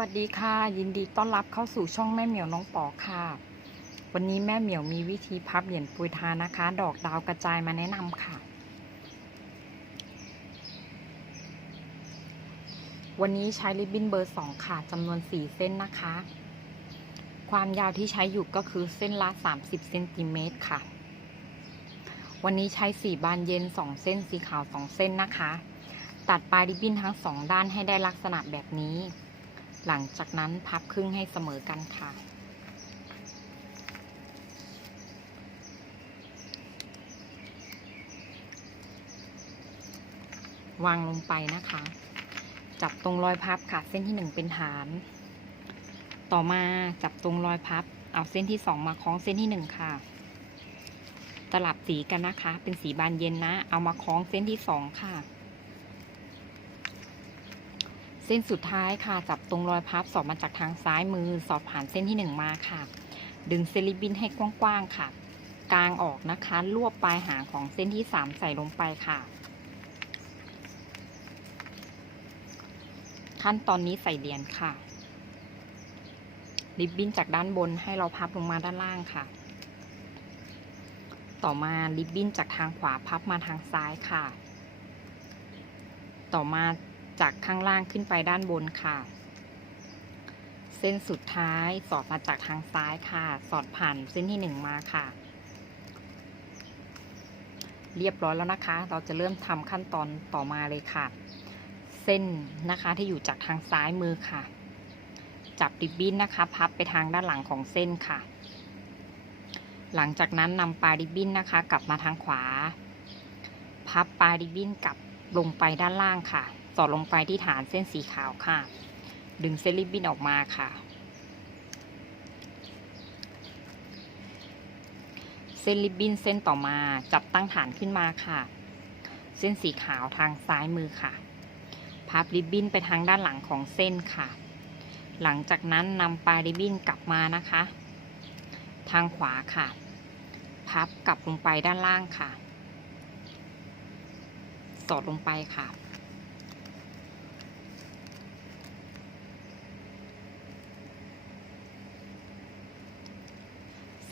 วัสดีค่ะ ยินดีต้อนรับเข้าสู่ช่องแม่เหมียวน้องปอค่ะ วันนี้แม่เหมียวมีวิธีพับเหรียญปุยทานะคะ ดอกดาวกระจายมาแนะนำค่ะ วันนี้ใช้ริบบิ้นเบอร์สองค่ะจำนวน4เส้นนะคะ ความยาวที่ใช้อยู่ก็คือเส้นละ30เซนติเมตรค่ะ วันนี้ใช้สีบานเย็น2เส้นสีขาว2เส้นนะคะ ตัดปลายริบบิ้นทั้งสองด้านให้ได้ลักษณะแบบนี้ หลังจากนั้นพับครึ่งให้เสมอกันค่ะ วางลงไปนะคะ จับตรงรอยพับค่ะ เส้นที่หนึ่งเป็นฐาน ต่อมาจับตรงรอยพับ เอาเส้นที่สองมาคล้องเส้นที่หนึ่งค่ะ ตลับสีกันนะคะ เป็นสีบานเย็นนะ เอามาคล้องเส้นที่สองค่ะ เส้นสุดท้ายค่ะจับตรงรอยพับสอดมาจากทางซ้ายมือสอดผ่านเส้นที่หนึ่งมาค่ะ ดึงเซลิบินให้กว้างๆค่ะ กลางออกนะคะรวบปลายหางของเส้นที่สามใส่ลงไปค่ะ ขั้นตอนนี้ใส่เหรียญค่ะ ริบบิ้นจากด้านบนให้เราพับลงมาด้านล่างค่ะ ต่อมาริบบิ้นจากทางขวาพับมาทางซ้ายค่ะ ต่อมา จากข้างล่างขึ้นไปด้านบนค่ะ เส้นสุดท้ายสอดมาจากทางซ้ายค่ะ สอดผ่านเส้นที่หนึ่งมาค่ะ เรียบร้อยแล้วนะคะ เราจะเริ่มทำขั้นตอนต่อมาเลยค่ะ เส้นนะคะที่อยู่จากทางซ้ายมือค่ะ จับริบบิ้นนะคะ พับไปทางด้านหลังของเส้นค่ะ หลังจากนั้นนำปลายริบบิ้นนะคะ กลับมาทางขวา พับปลายริบบิ้นกลับลงไปด้านล่างค่ะ สอดลงไปที่ฐานเส้นสีขาวค่ะ ดึงเส้นริบบิ้นออกมาค่ะ เส้นริบบิ้นเส้นต่อมาจับตั้งฐานขึ้นมาค่ะ เส้นสีขาวทางซ้ายมือค่ะ พับริบบิ้นไปทางด้านหลังของเส้นค่ะ หลังจากนั้นนำปลายริบบิ้นกลับมานะคะ ทางขวาค่ะ พับกลับลงไปด้านล่างค่ะ สอดลงไปค่ะ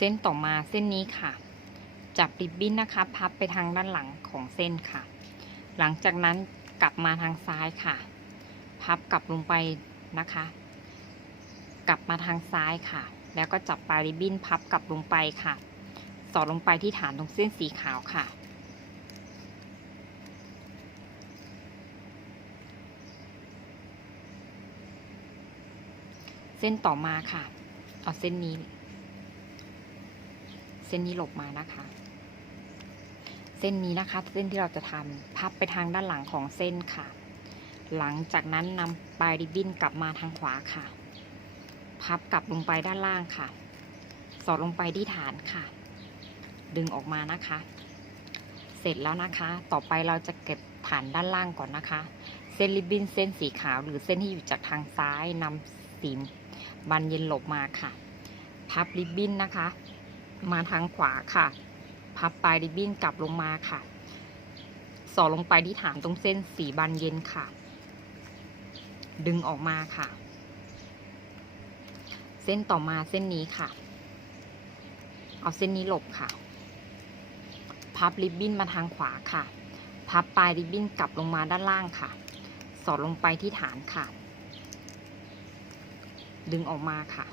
ส้นต่อมาเส้นนี้ค่ะ จับริบบิ้นนะคะ พับไปทางด้านหลังของเส้นค่ะ หลังจากนั้นกลับมาทางซ้ายค่ะ พับกลับลงไปนะคะ กลับมาทางซ้ายค่ะ แล้วก็จับปลายริบบิ้นพับกลับลงไปค่ะ สอดลงไปที่ฐานตรงเส้นสีขาวค่ะเส้นต่อมาค่ะ เอาเส้นนี้ เส้นนี้หลบมานะคะ เส้นนี้นะคะ เส้นที่เราจะทำพับไปทางด้านหลังของเส้นค่ะ หลังจากนั้นนำปลายริบบิ้นกลับมาทางขวาค่ะ พับกลับลงไปด้านล่างค่ะ สอดลงไปที่ฐานค่ะ ดึงออกมานะคะ เสร็จแล้วนะคะ ต่อไปเราจะเก็บฐานด้านล่างก่อนนะคะ เส้นริบบิ้นเส้นสีขาว หรือเส้นที่อยู่จากทางซ้ายนำสีบันเย็นหลบมาค่ะ พับริบบิ้นนะคะ มาทางขวาค่ะ พับปลายริบบิ้นกลับลงมาค่ะ สอดลงไปที่ฐานตรงเส้นสีบานเย็นค่ะ ดึงออกมาค่ะ เส้นต่อมาเส้นนี้ค่ะ เอาเส้นนี้หลบค่ะ พับริบบิ้นมาทางขวาค่ะ พับปลายริบบิ้นกลับลงมาด้านล่างค่ะ สอดลงไปที่ฐานค่ะ ดึงออกมาค่ะ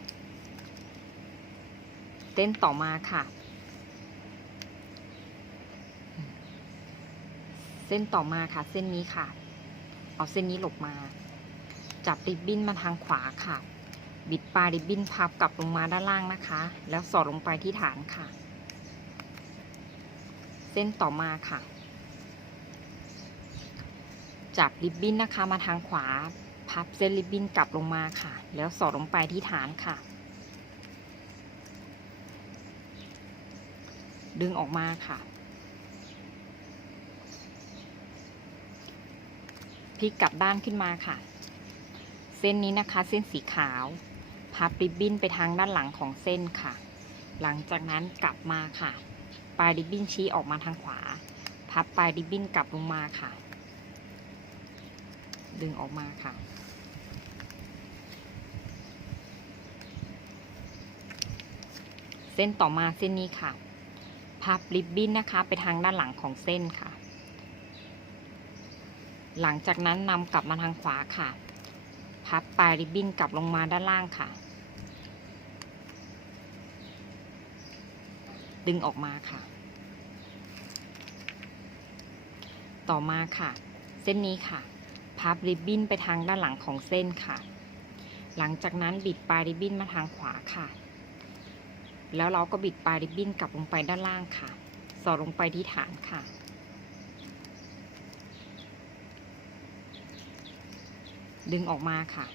เส้นต่อมาค่ะ เส้นต่อมาค่ะ เส้นนี้ค่ะ เอาเส้นนี้หลบมา จับริบบิ้นมาทางขวาค่ะ บิดปลายริบบิ้นพับกลับลงมาด้านล่างนะคะ แล้วสอดลงไปที่ฐานค่ะ เส้นต่อมาค่ะ จับริบบิ้นนะคะมาทางขวา พับเส้นริบบิ้นกลับลงมาค่ะ แล้วสอดลงไปที่ฐานค่ะ ดึงออกมาค่ะ พลิกกลับด้านขึ้นมาค่ะ เส้นนี้นะคะ เส้นสีขาว พับริบบิ้นไปทางด้านหลังของเส้นค่ะ หลังจากนั้นกลับมาค่ะ ปลายริบบิ้นชี้ออกมาทางขวา พับปลายริบบิ้นกลับลงมาค่ะ ดึงออกมาค่ะเส้นต่อมาเส้นนี้ค่ะ พับริบบิ้นนะคะ ไปทางด้านหลังของเส้นค่ะ หลังจากนั้นนำกลับมาทางขวาค่ะ พับปลายริบบิ้นกลับลงมาด้านล่างค่ะ ดึงออกมาค่ะ ต่อมาค่ะ เส้นนี้ค่ะ พับริบบิ้นไปทางด้านหลังของเส้นค่ะ หลังจากนั้นบิดปลายริบบิ้นมาทางขวาค่ะ แล้วเราก็บิดปลายริบบิ้นกลับลงไปด้านล่างค่ะ สอดลงไปที่ฐานค่ะ ดึงออกมาค่ะ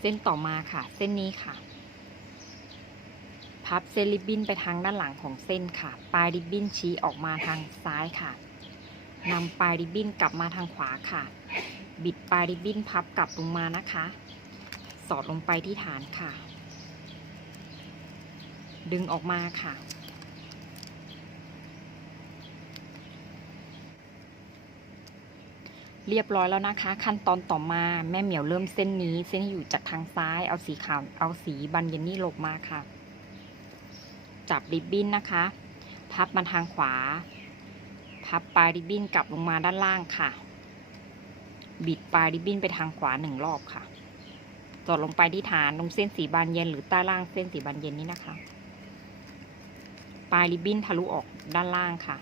เส้นต่อมาค่ะ เส้นนี้ค่ะ พับเส้นริบบิ้นไปทางด้านหลังของเส้นค่ะ ปลายริบบิ้นชี้ออกมาทางซ้ายค่ะนำปลายริบบิ้นกลับมาทางขวาค่ะ บิดปลายริบบิ้นพับกลับลงมานะคะ สอดลงไปที่ฐานค่ะ ดึงออกมาค่ะ เรียบร้อยแล้วนะคะ ขั้นตอนต่อมาแม่เหมียวเริ่มเส้นนี้ เส้นที่อยู่จากทางซ้ายเอาสีขาวเอาสีบันเยนนี่ลงมาค่ะ จับริบบิ้นนะคะ พับมาทางขวา พับปลายริบบิ้นกลับลงมาด้านล่างค่ะ บิดปลายริบบิ้นไปทางขวาหนึ่งรอบค่ะ จอดลงไปที่ฐานตรงเส้นสีบานเย็นหรือใต้ล่างเส้นสีบานเย็นนี้นะคะ ปลายริบบิ้นทะลุออกด้านล่างค่ะ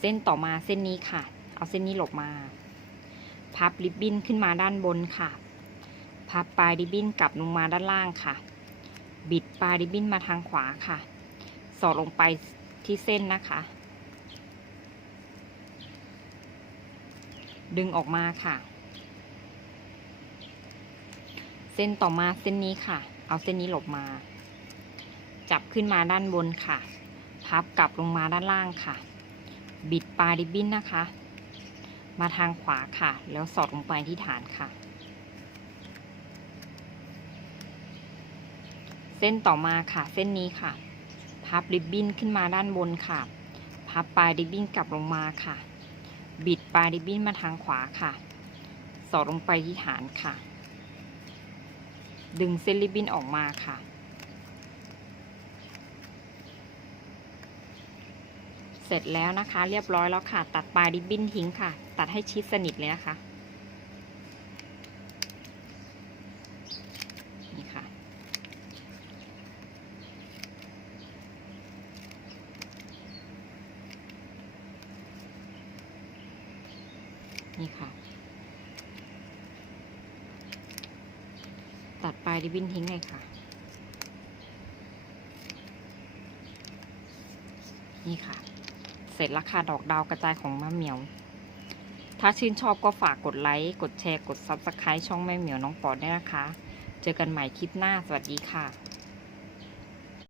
เส้นต่อมาเส้นนี้ค่ะ เอาเส้นนี้หลบมา พับริบบิ้นขึ้นมาด้านบนค่ะ พับปลายริบบิ้นกลับลงมาด้านล่างค่ะ บิดปลายริบบิ้นมาทางขวาค่ะ สอดลงไปที่เส้นนะคะ ดึงออกมาค่ะ เส้นต่อมาเส้นนี้ค่ะ เอาเส้นนี้หลบมา จับขึ้นมาด้านบนค่ะ พับกลับลงมาด้านล่างค่ะ บิดปลายริบบิ้นนะคะ มาทางขวาค่ะ แล้วสอดลงไปที่ฐานค่ะ เส้นต่อมาค่ะ เส้นนี้ค่ะ พับริบบิ้นขึ้นมาด้านบนค่ะ พับปลายริบบิ้นกลับลงมาค่ะ บิดปลายริบบิ้นมาทางขวาค่ะ สอดลงไปที่ฐานค่ะ ดึงเส้นริบบิ้นออกมาค่ะ เสร็จแล้วนะคะ เรียบร้อยแล้วค่ะ ตัดปลายริบบิ้นทิ้งค่ะ ตัดให้ชิดสนิทเลยนะคะ นี่ค่ะ นี่ค่ะ ตัดปลายริบบิ้นทิ้งเลยค่ะ นี่ค่ะ เสร็จแล้วค่ะดอกดาวกระจายของมะเหมียว ถ้าชื่นชอบก็ฝากกดไลค์ กดแชร์ กด Subscribe ช่องแม่เหมียวน้องปอดด้วยนะคะ เจอกันใหม่คลิปหน้า สวัสดีค่ะ